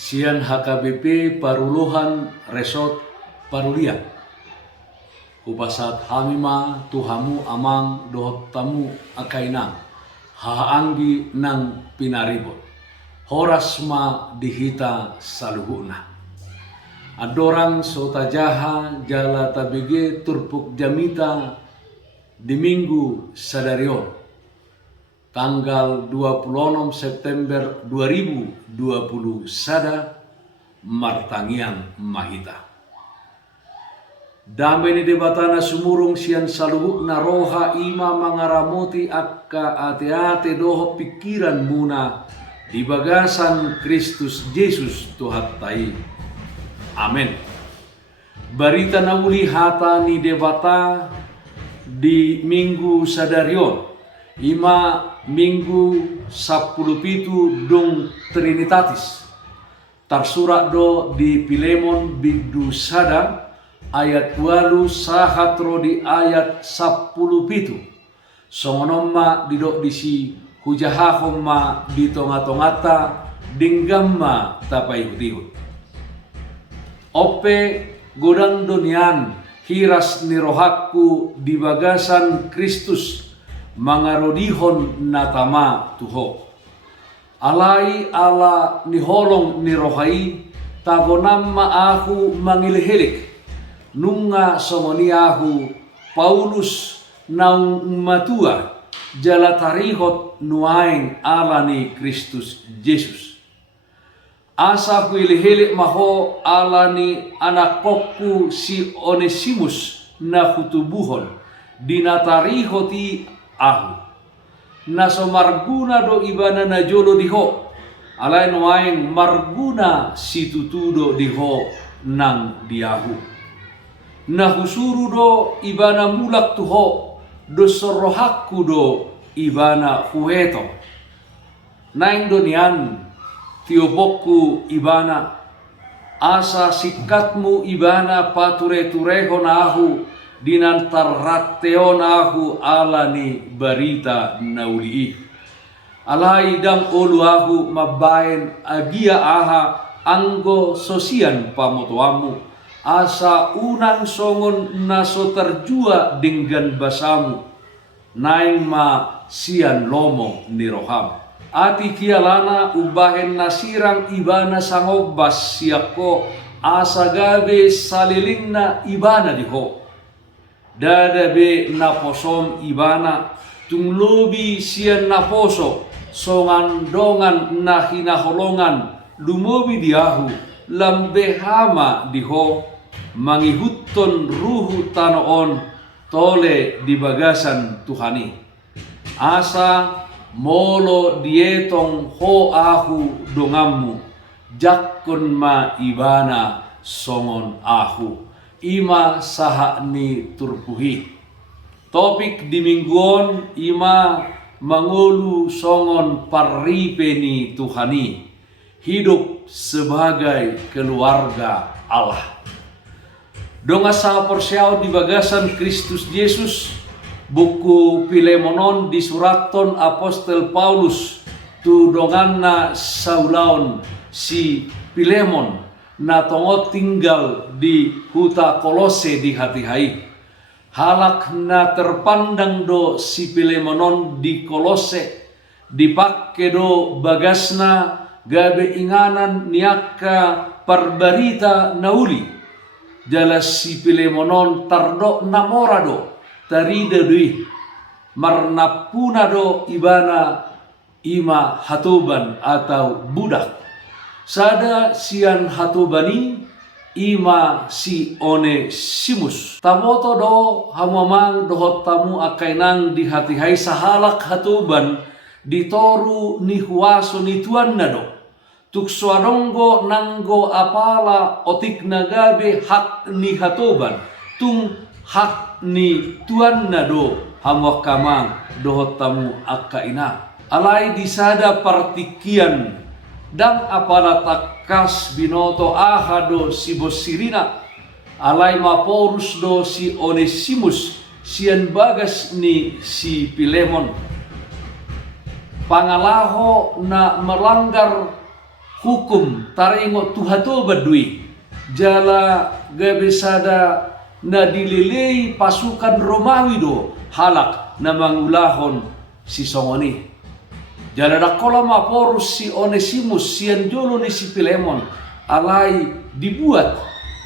Sian HKBP Paruluhan Resort Parulia. Upasat hamima tuhamu amang dohot tamu akainang haanggi nang pinaribot. Horas ma dihita saluhuna. Adorang sota jaha jala tabege turpuk jamita di minggu sadarion. Tanggal 26 September 2020 sada martangian mahita. Damai ni debatana sumurung sian saluhuk na roha ima mangaramoti akka ate-ate doho pikiran muna di bagasan Kristus Yesus Tuhan tai. Amin. Barita nauli hata ni debata di minggu sadarion. Ima minggu 17 dong Trinitatis. Tarsurat do di Pilemon bigdu sada ayat 8 sahatro di ayat 17. Songonomma didok disi hujahahomma di tonga-tongata dinggamma tapai hutihut. Ope godang donian hiras nirohakku di bagasan Kristus mangarodihon natama tuho. Alai ala niholong nirohai tagonamma aku mangilihilik. Nunga somoni aku Paulus naung matua jalatarihot nuaing alani Kristus Yesus. Asa ku ilihilik maho alani anak kokku si Onesimus na hutubuhon dinatarihoti ahu. Naso marguna do ibana na jolo diho. Alay noaing marguna si tutudo diho nang diahu. Nahusuru do ibana mulak tuho do sorohakku do ibana hueto. Naing do nian tiobokku ibana asa sikatmu ibana pature-tureho nahu dinantar ratteon aku alani barita nauli. Alai dang olu aku mabain agia aha anggo sosian pamotoamu. Asa unang songon naso terjua dengan basamu. Naing ma sian lomo niroham. Ati kialana ubahen nasirang ibana sangobas siako asa gabe salilingna ibana diho. Dada be naposom ibana tunglobi sian naposo songan dongan na hinaholongan lumobi diahu lambe hama diho mangihutton ruhu tanoon tole di bagasan Tuhani. Asa molo dietong ho ahu dongammu jakkon ma ibana songon ahu. Ima saha ni turpuhi. Topik di mingguon ima mangulu songon parripe ni Tuhani. Hidup sebagai keluarga Allah. Donga sa porsiao di bagasan Kristus Yesus. Buku Pilemonon di suraton Apostel Paulus. Tu donganna saulaon si Pilemon. Na tongo tinggal di huta Kolose di hati-hai. Halak na terpandang do si Pilemonon di Kolose. Dipakke do bagasna gabe inganan niaka parbarita nauli. Jala si Pilemonon tardo namora do. Tarida dui. Marnapuna do ibana ima hatuban atau budak. Sada sian hatubani ima si Onesimus. Tamoto do hamamang dohot tamu akainang di hati-hai sahalak hatuban ditoru ni huaso ni tuan nado. Tuksuadonggo nanggo apala otik nagabe hak ni hatuban. Tung hak ni tuan nado hamwakamang dohot tamu akainang. Alai disada partikian dan apala takas binoto ahado si bosirina alai maporus do si Onesimus sian bagas ni si Pilemon pangalaho na melanggar hukum taringo tuhato badui jala gabesada na dililei pasukan Romawi do halak na mangulahon si songoni. Jala dakola maporus si Onesimus sian jolo ni si Pilemon alai dibuat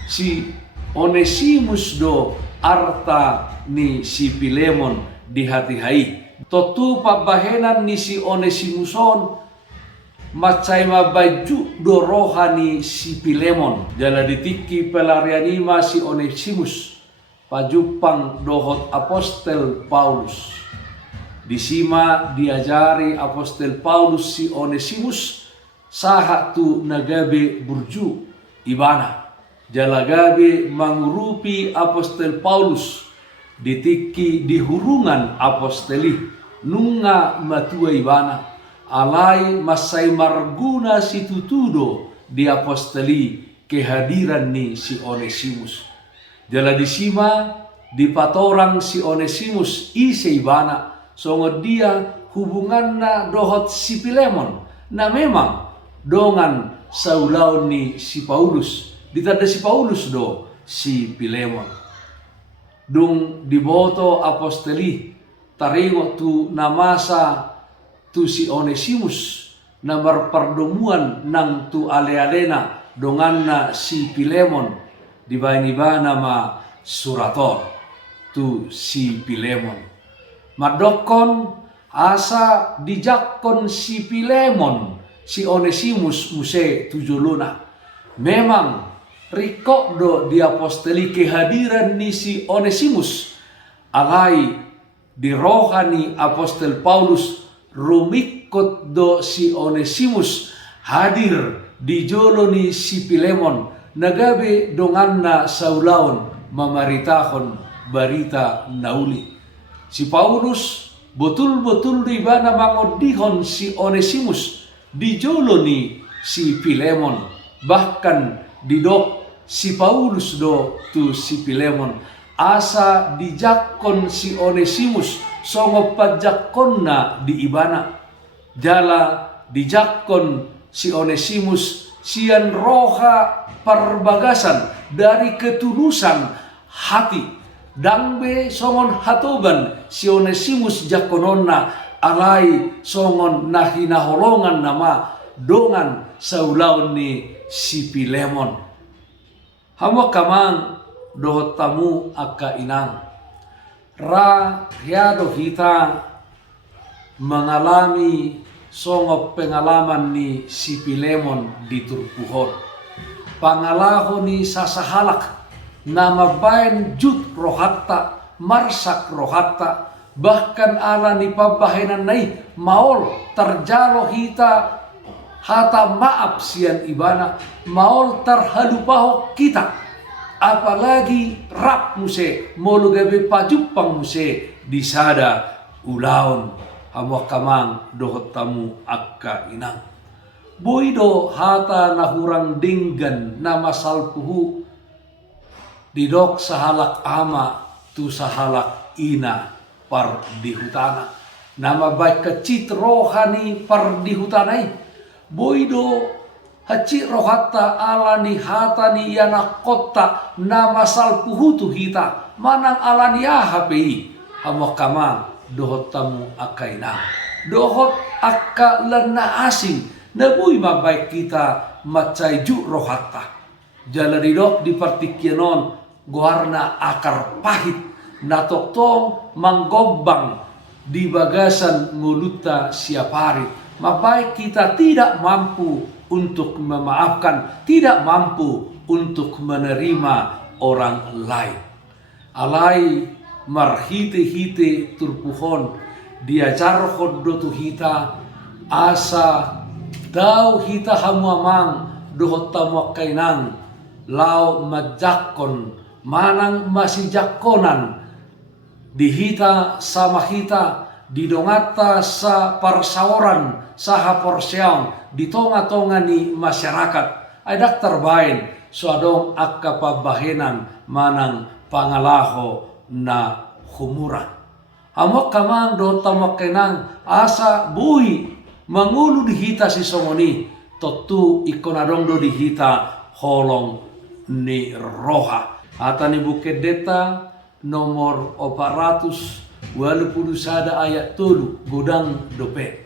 si Onesimus do arta ni si Pilemon di hati hai. Totu pabahenan ni si Onesimuson macai mabaju do rohani si Pilemon. Jala ditiki pelarianima si Onesimus pajupang dohot apostel Paulus. Disima diajari apostel Paulus si Onesimus saha tu nagabe burju ibana. Jala gabe mangurupi apostel Paulus ditiki di hurungan aposteli nunga matua ibana alai masai marguna si tutudo di aposteli kehadiran ni si Onesimus. Jala disima di patorang si Onesimus ise ibana songo dia hubungan na dohot si Pilemon na memang dongan saulaon ni si Paulus ditanda si Paulus do si Pilemon dung diboto aposteli taringo tu namasa tu si Onesimus na marpardomuan nang tu ale-alena dongan na si Pilemon dibain-iba nama surator tu si Pilemon. Madokon asa dijakon si Pilemon si Onesimus muse tujuluna. Memang riko do di aposteli kehadiran ni si Onesimus alai di rohani apostel Paulus rumikot do si Onesimus hadir di jolo ni si Pilemon nagabe donganna saulaon mamaritahon barita nauli. Si Paulus betul-betul di bana mangodihon si Onesimus di jolo ni si Pilemon. Bahkan didok si Paulus do tu si Pilemon asa dijakon si Onesimus songo pajakonna di ibana. Jala dijakon si Onesimus sian roha perbagasan dari ketulusan hati. Dangbe songon hatoban si Onesimus jakononna alai songon nahinaholongan nama dongan saulaon ni si Pilemon. Hamo kamang dohot tamu akka inang ra hiado kita mengalami songo pengalaman ni si Pilemon di Turpuhon. Pangalaho ni sasahalak nama bain jut rohatta marsak rohatta bahkan ala ni pabahenan nai maol terjalo hita hata maaf sian ibana maol terhalupaho kita apalagi rap muse molu gabe pajupang muse disada ulaon hamo kamang dohot tamu akka inang boido hata nahurang dinggan nama salpuhu didok sahalak ama tu sahalak ina par dihutana nama baik kecit rohani par dihutanai boido haci rohata alani hatani yana kota nama salpuhu tu hita manang alani ahapi hamo kamang dohot tamu akaina dohot akka lena asing nabui mabaik kita macai ju rohata jala didok di partikianon guarna akar pahit natoktong manggobang di bagasan muluta siapari. Mabaik kita tidak mampu untuk memaafkan, tidak mampu untuk menerima orang lain. Alai marhite-hite turpuhon diajarhon dotu hita asa daw hita hamuamang dohot tamu kainang lau majakon manang masijakonan dihita sama hita didongata sa parsaoran saha porsiaon di tonga-tonga ni masyarakat ay daktar bain suadong akka pabahenan manang pangalaho na humuran amok kamang do tamak kenang asa bui mangulu dihita si somoni totu ikonadong do dihita holong ni roha. Ata ni Bukit Deta nomor 481 ayat 3 godang dope.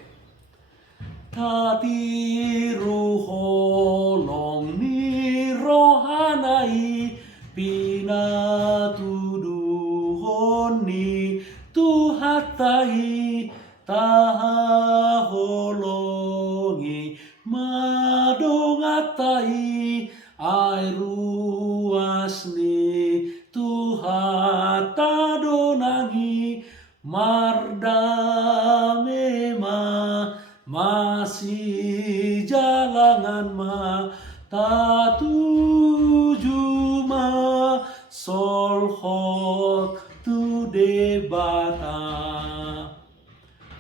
Tatiru holong ni rohanai pinatuduhon ni tuhatai taha holongi madongatai ai ruas ni tuhata donangi mardamema masih jalangan ma tatujuma solhot tu debata.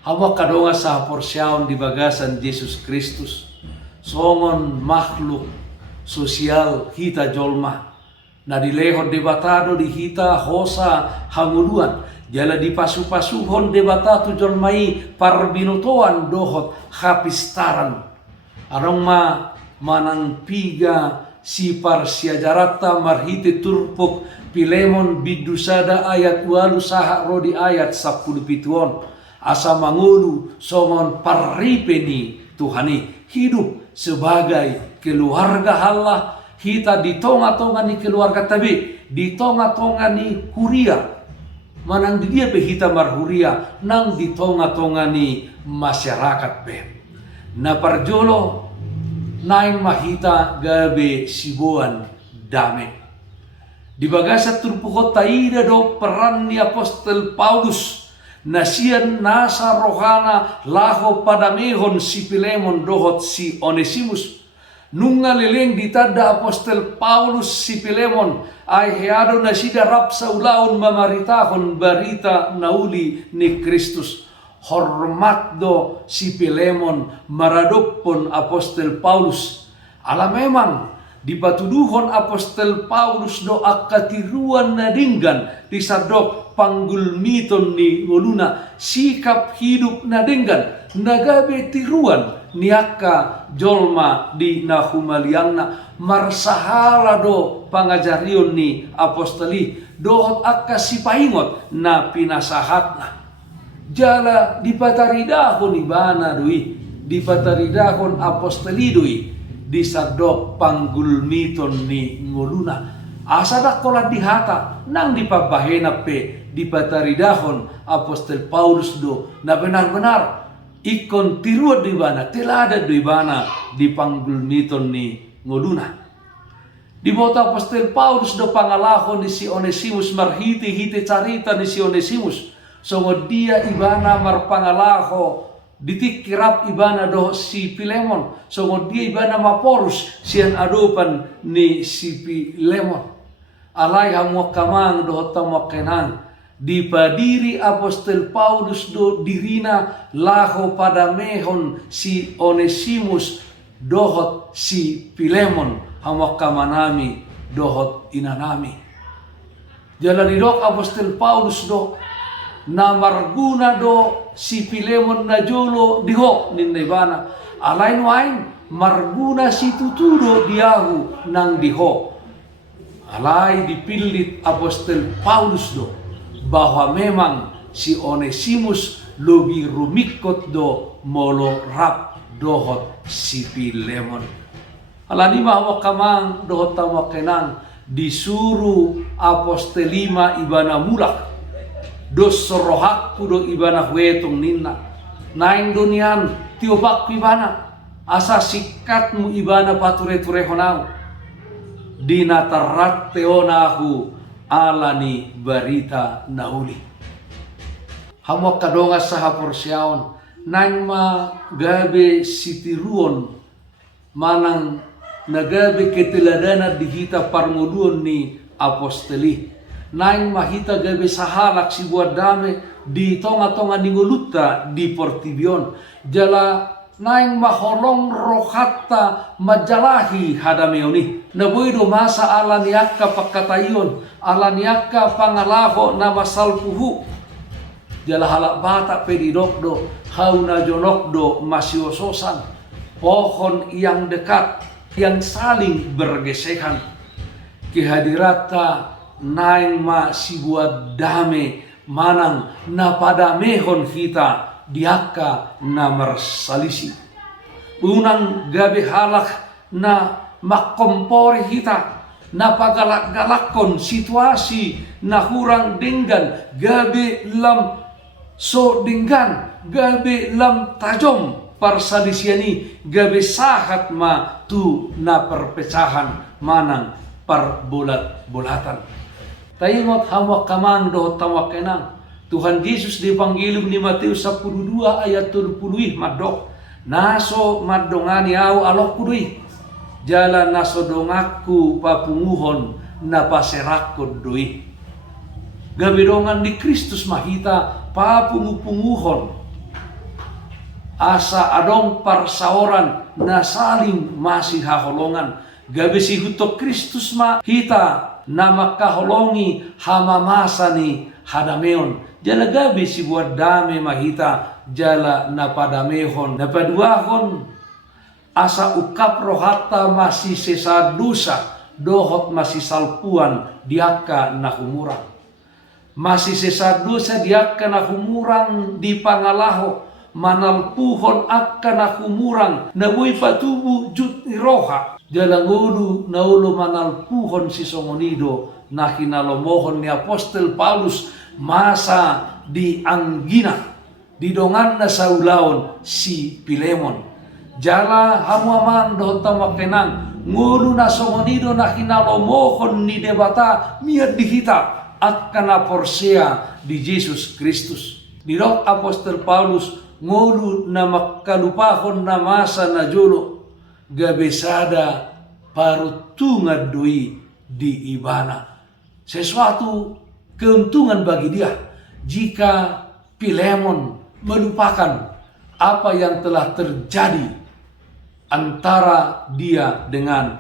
Hawa kadonga sa porsyaon di bagasan Yesus Kristus songon makhluk sosial hita jolma na dilehon debatado di hita hosa hanguluan jala di pasu-pasuhon debatatu jolmai parbinutoan dohot hapistaran arong manang piga si parsiajarata marhite turpuk Pilemon bidusada ayat 8 saha rodi ayat 10 pituon asa mangulu somon parripeni Tuhani hidup sebagai keluarga Allah. Hita di tonga-tonga ni keluarga tabi, di tonga-tonga ni huria. Manang di dia pe hita marhuria, nang di tonga-tonga ni masyarakat pe. Na parjolo, naing mahita gabe sibuan dame. Di bagasa turpukot taida do peran ni Apostel Paulus, na siyan nasa rohana laho padamehon si Pilemon dohot si Onesimus. Nunga leleng ditada Apostel Paulus si Pilemon ay heado na sida rap sa ulaon mamaritahon barita nauli ni Kristus. Hormat do si Pilemon maradopon Apostel Paulus. Ala memang dipatuduhon Apostel Paulus do akatiruan na dinggan di sadok panggulmiton ni ngoluna sikap hidup na dinggan nagabe tiruan niaka jolma di nahumaliangna marsahala do pangajarion ni apostoli dohot akka sipaingot na pinasahatna jala dipataridahon ibana dui dipataridahon apostoli dui di sadok panggulmiton ni ngoluna asadak kolat dihata nang dipabahena pe dipataridahon Apostel Paulus do na benar-benar ikon tiruat di bana telada di bana di panggulmiton ni ngoluna di bota Apostel Paulus do pangalahon ni si Onesimus marhiti-hiti carita ni si Onesimus songo dia ibana marpangalaho ditikirap ibana do si Pilemon songo dia ibana maporus sian adopan ni si Pilemon alay hamok kamang do tamok kenang dipadiri Apostel Paulus do dirina laho pada mehon si Onesimus dohot si Pilemon hamok kamanami dohot inanami jalani dok Apostel Paulus do na marguna do si Pilemon na jolo diho nindebana alain wain marguna si tutudo diahu nang diho alai dipilit Apostel Paulus do bahwa memang si Onesimus lebih rumikot do molo rap dohot si Pilemon alani mawa kamang dohot tawa kenang disuruh apostelima ibana mulak dos sorohakku do ibana huetong ninna naing dunian tiobak ibana asa sikatmu ibana pature-ture honau dinatarat teonahu alani barita nauli hamok kadonga saha porsyaon naing ma gabe sitiruon manang nagabe keteladana dihita parngoluon ni aposteli naing mahita gabe sahalak si buat dame di tonga-tonga ningoluta di Portibion jala naing maholong rohatta majalahi hadameoni naboido masa ala niaka pakatayon ala niaka pangalaho na masalpuhu jala halak bata pedidokdo hauna jonokdo masiososan pohon yang dekat, yang saling bergesekan. Kehadirata naing ma sibuat dame manang na padamehon kita diaka na marsalisi. Unang gabi halak na makompori kita, na pagalak-galakon situasi na hurang dinggan, gabi lam so dinggan, gabi lam tajom parsalisiani, gabi sahat ma tu na perpecahan manang parbulat-bulatan. Taingot hawa kamang do tawa kenang. Tuhan Yesus di Evangelium ni Matius 12 ayat 30 madok. Naso madongani au alok kudui. Jalan naso dongaku papunguhon na paserakod dui. Gabidongan di Kristus mahita papungupunguhon. Asa adong parsaoran na saling masih haholongan. Gabi si hutok Kristus mahita na makaholongi hamamasani hadameon. Jala gabi si buat dame mahita jala na padamehon na paduahon asa ukap rohata masih sesa dosa dohot masih salpuan diaka na humurang. Masih sesa dosa diaka na humurang di pangalaho manalpuhon akka na humurang na buhay patubu jut ni roha. Jalangudu naulo manalpuhon si Songonido na kinalomohon ni Apostel Paulus masa di Anggina didongan na sa ulaon si Pilemon. Jala hamuaman do tamakenang ngulu na Songonido na kinalomohon ni debata miad dihita at kana porsea di Jesus Kristus. Didok Apostel Paulus ngulu na makalupahon na masa na julo gabesada parutungan doi di ibana. Sesuatu keuntungan bagi dia jika Pilemon melupakan apa yang telah terjadi antara dia dengan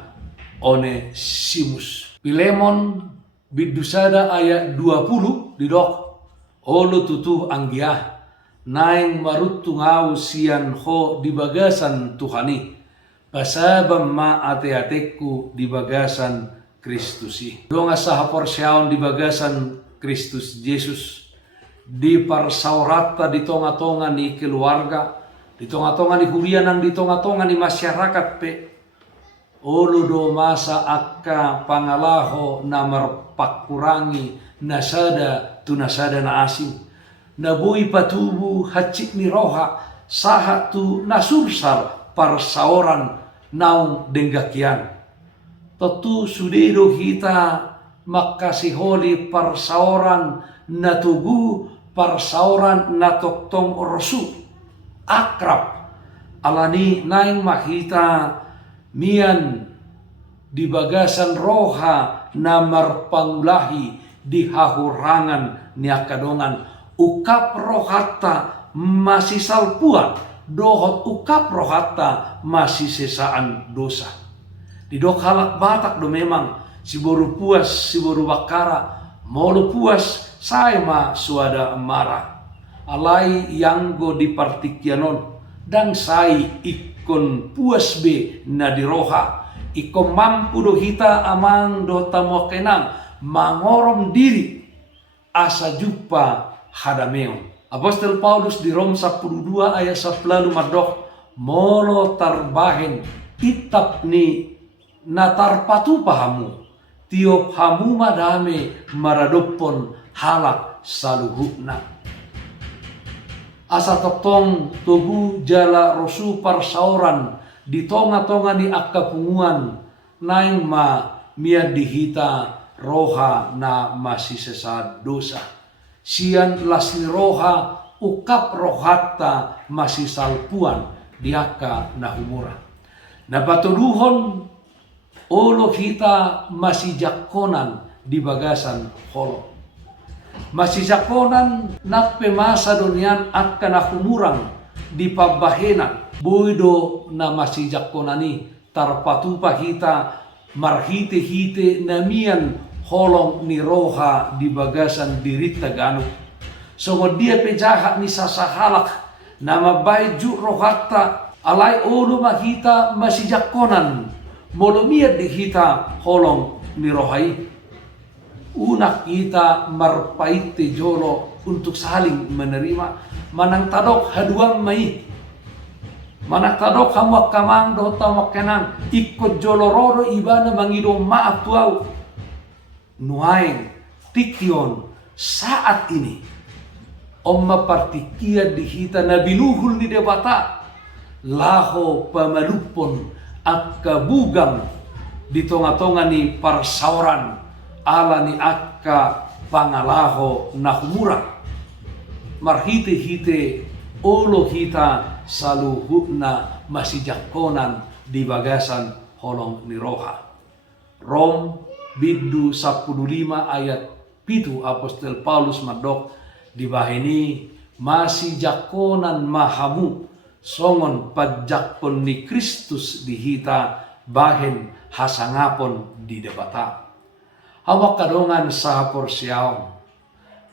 Onesimus. Pilemon bidusada ayat 20 didok olo tutu anggiah naing marutungau sian ho di bagasan Tuhani. Pasabam ma ate-ateku di bagasan Kristusi. Donga sa haporsyaon di bagasan Kristus Yesus. Di parsaurata di tonga-tonga ni keluarga. Di tonga-tonga ni hulianan, di tonga-tonga ni masyarakat pe. Olo do masa akka pangalaho na marpakurangi nasada tu nasada na asing. Nabuhi patubu hacik ni roha sahat tu nasursar parsaoran naung denggakian. Tentu sudido kita makasiholi parsaoran na tugu parsaoran na toktong rosu akrab alani naing makita mian di bagasan roha na marpangulahi di hahurangan ni akadongan ukap rohata masih salpuan dohot ukap rohata masih sesaan dosa. Di dok halak batak do memang si boru puas si boru bakara molo puas saya ma suada marah. Alai yang go di partikianon dan sai ikon puas be na di roha ikon mampu do hita amang do tamo kenang mangorom diri asa jumpa hadameon. Apostel Paulus di Rom 12 ayat 10 madok molo tarbahen itap ni natarpatu pahamu tiop hamu madame maradopon halak saluhukna. Asa toktong tugu jala rosu parsauran di tonga-tonga ni akapunguan naing ma mia dihita roha na masih sesat dosa. Sian lasni roha ukap rohata masih salpuan diaka na humura. Na patuduhon olo kita masih jakonan di bagasan holo. Masih jakonan nak pemasa donian akan na humurang di pabahenan. Boydo na masih jakonani tarpatupa kita marhite-hite namian holong ni roha di bagasan dirit tagano. So dia pejahat ni sasahalak na mabayju rohata Alai ulu mahita masijakonan molomia di hita holong ni rohai. Unak kita marpaite jolo untuk saling menerima. Manang tadok haduam mai. Manang tadok hamuak kamang do tamak kenang. Ikut jolo roro ibana mangido maaf tuau. Nuaing tikion saat ini. Omma partikia di hita nabiluhul ni debata. Laho pamalupon at kabugang di tonga-tonga ni parsauran ala ni akka pangalaho na humura. Marhite-hite olo hita saluhuna masijakonan di bagasan holong ni roha. Rom biddu 15 ayat 7 Apostol Paulus madok di bahini masijakonan mahamu songon pajakpon ni Kristus di hita bahen hasangapon di debata. Awak kadongan sa porsiaon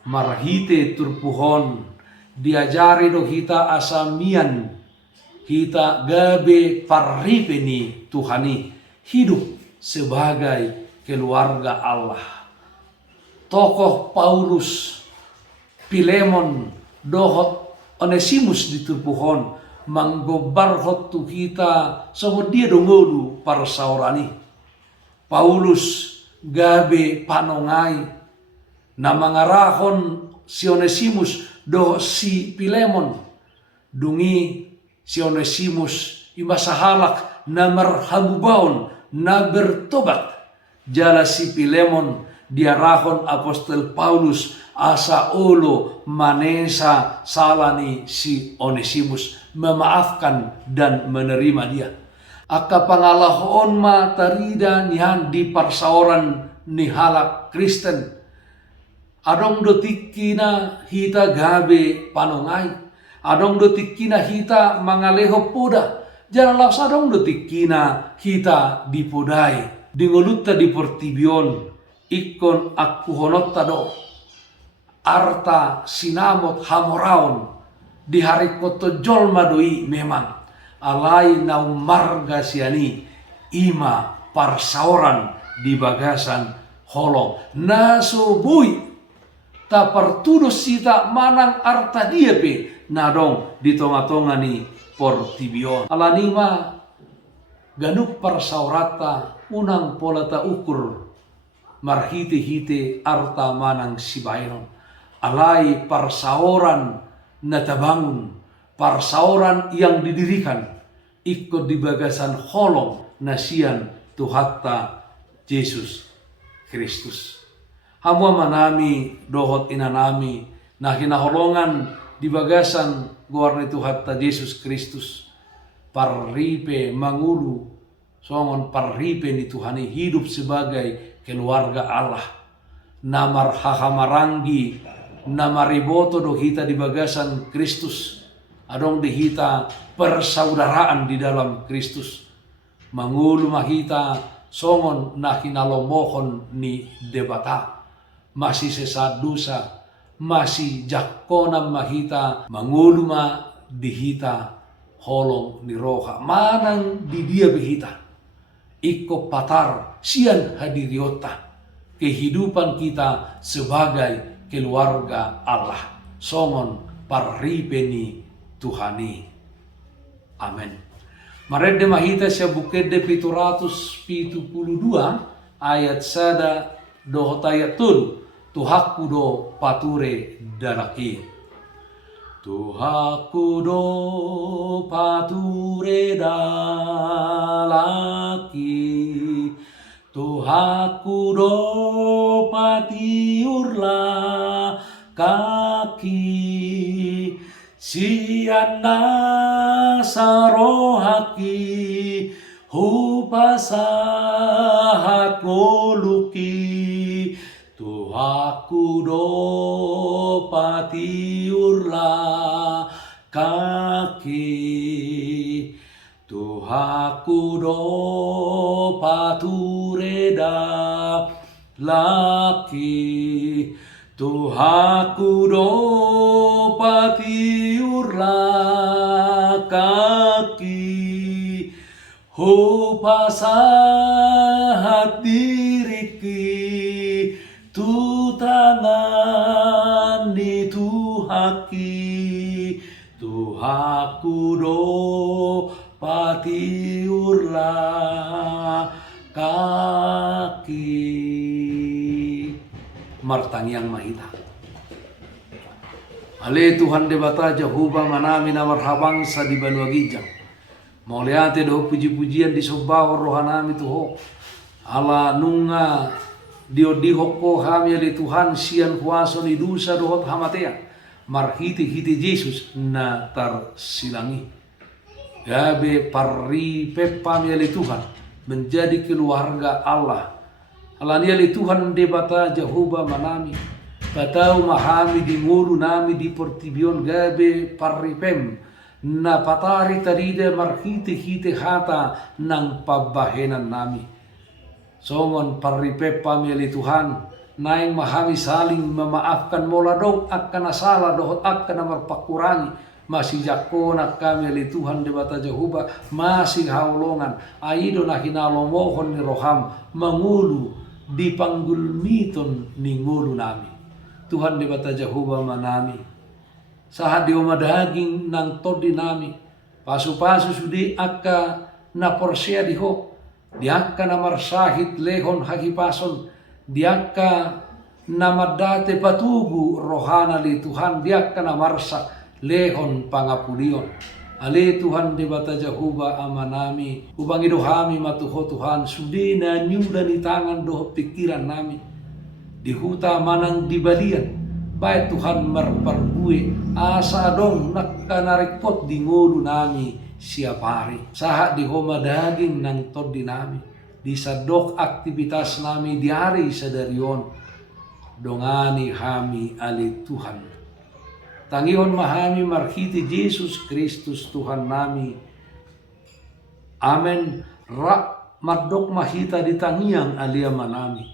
marhite turpuhon diajari do hita asamian hita gabe parripeni Tuhani hidup sebagai keluarga Allah. Tokoh Paulus, Pilemon, dohot Onesimus di turpuhon manggobarhot tu kita sama dia dongolu parsaurani. Paulus gabe panongai na mangarahon si Onesimus do si Pilemon dungi si Onesimus imasahalak na marhabubaon na bertobat jala si Pilemon diarahon Apostol Paulus asa olo manesa salani si Onesimus memaafkan dan menerima dia. Aka pangalahon ma tarida nihan di parsaoran ni halak Kristen. Adong dotikina hita gabe panongai. Adong dotikina hita mangaleho poda. Jangan laos adong dotikina hita dipodai. Dingolutta di portibion. Ikon aku honotta do. Arta sinamot hamoraon. Di hari koto jolma doi memang. Alai nau marga siani ima parsaoran di bagasan holong nasobui ta partudos sita manang arta dia pe nadong di tonga-tonga ni portibion alanima ganuk parsaorata unang polata ukur marhite-hite arta manang sibairon alai parsaoran natabangun parsaoran yang didirikan ikut di bagasan holong nasian Tuhatta Yesus Kristus. Hamwa manami dohot inanami na hinaholongan di bagasan guarni Tuhatta Yesus Kristus. Parripe mangulu songon parripe ni Tuhani hidup sebagai keluarga Allah. Namar hahamarangi namariboto do hita di bagasan Kristus. Adong dihita persaudaraan di dalam Kristus. Mangulu mahita songon na hinalomohon ni debata. Masih sesat dosa, masih jakona mahita mangulu ma dihita holong ni roha. Manang di dia behita. Iko patar sian hadiriota kehidupan kita sebagai keluarga Allah. Songon parripeni Tuhani. Amin. Marede mahita siya bukede 772 ayat sada dohot ayat tun. Tuhaku do pature dalaki. Tuhaku do pature dalaki. Tuhaku do patiurla kaki. Siana sarohaki hupasahat ngoluki Tuhaku do patiurla kaki Tuhaku do patureda laki Tuhaku do patiurla kaki, ho pasahat diriki, tu tangan ni tu haki, tu haku do patiurlah kaki. Martangiang mahita. Ale Tuhan debata Jehovah manami na marhabang sa di Banwagijang. Mauliate do puji-pujian di sobaw rohanami tuho. Ala nunga diodihok ko kami ali Tuhan sian kuaso ni dusa dohot hamatea. Marhiti-hiti Jesus na tarsilangi. Gabe parri pepami ali Tuhan menjadi keluarga Allah. Alani ali Tuhan debata Jehovah manami. Patau mahami di ngulu nami di portibion gabe parripem na patari taride marhiti-hiti hata nang pabahenan nami. Songon parripep pamili Tuhan naing mahami saling memaafkan moladong akan asala dohot akan marpakurangi masih jakona kami ali Tuhan debata Jehovah masih haulongan aido na hinalomohon ni roham mangulu di panggulmiton ni ngulu nami. Tuhan debata Jehovah manami sahat di daging nang todi nami pasu-pasu sudi akka na porsia diho diakka na marsahit lehon hakipason diakka na madate patugu rohana li Tuhan diakka na marsa lehon pangapulion ale Tuhan debata Jehovah amanami ubang idohami matuho Tuhan sudi na nyuda ni tangan doho pikiran nami di huta manang di balian baik Tuhan merperbui asa dong nakanarikot di ngulu nami siap hari sahat di homa daging nang tod di nami di sadok aktivitas nami di hari sadarion dongani hami ali Tuhan tangihon mahami marhiti Yesus Kristus Tuhan nami amen rak madok mahita di tangiang alia manami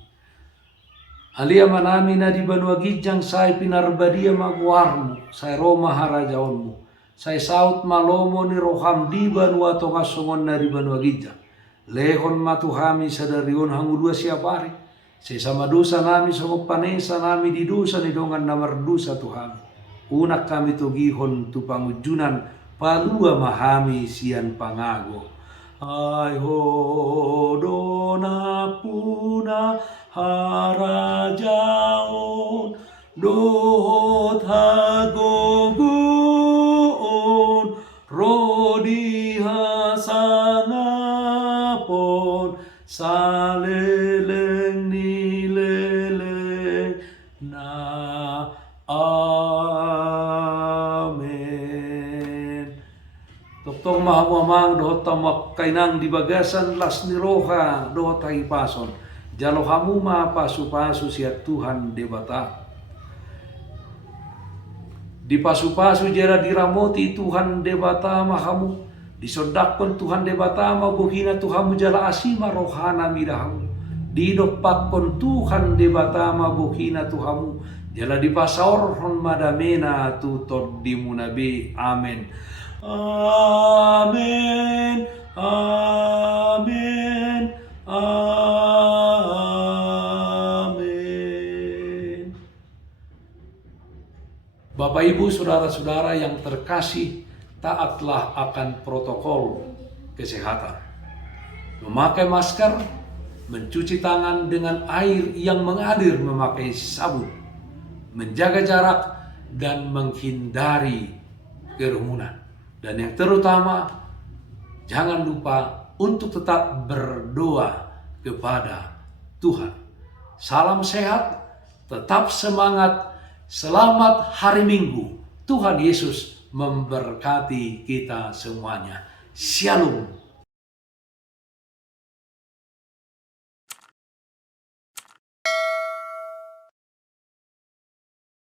alia manami na di Banwagijang say pinarbadia magwarmo say Roma harajaonmo say saut malomo ni roham di Banwa tongasongon na di Banwagijang lehon matuhami sa darion hangudua siapari say samadusa nami sa panesa nami di dusa ni dongan na mardusa Tuhan unak kami tugihon tu pangujunan palua mahami sian pangago ay hodona puna harajaon dohot hagogoon rodi hasangapon saleleng nileleng na amen. Toktong mahamamang dohot tamak kainang di bagasan las ni roha dohot hahipason jalo hamuma pasu-pasu siat Tuhan debata di pasu-pasu jera diramoti Tuhan debata mahamu disodakon Tuhan debata mabuhina Tuhamu jala asima rohana midahamu didopakon Tuhan debata mabuhina Tuhamu jala dipasaorhon madamena tutod dimunabi amen amen amen amen. Bapak Ibu saudara-saudara yang terkasih, taatlah akan protokol kesehatan. Memakai masker, mencuci tangan dengan air yang mengalir, memakai sabun, menjaga jarak dan menghindari kerumunan. Dan yang terutama, jangan lupa untuk tetap berdoa kepada Tuhan. Salam sehat, tetap semangat, selamat hari Minggu. Tuhan Yesus memberkati kita semuanya. Shalom.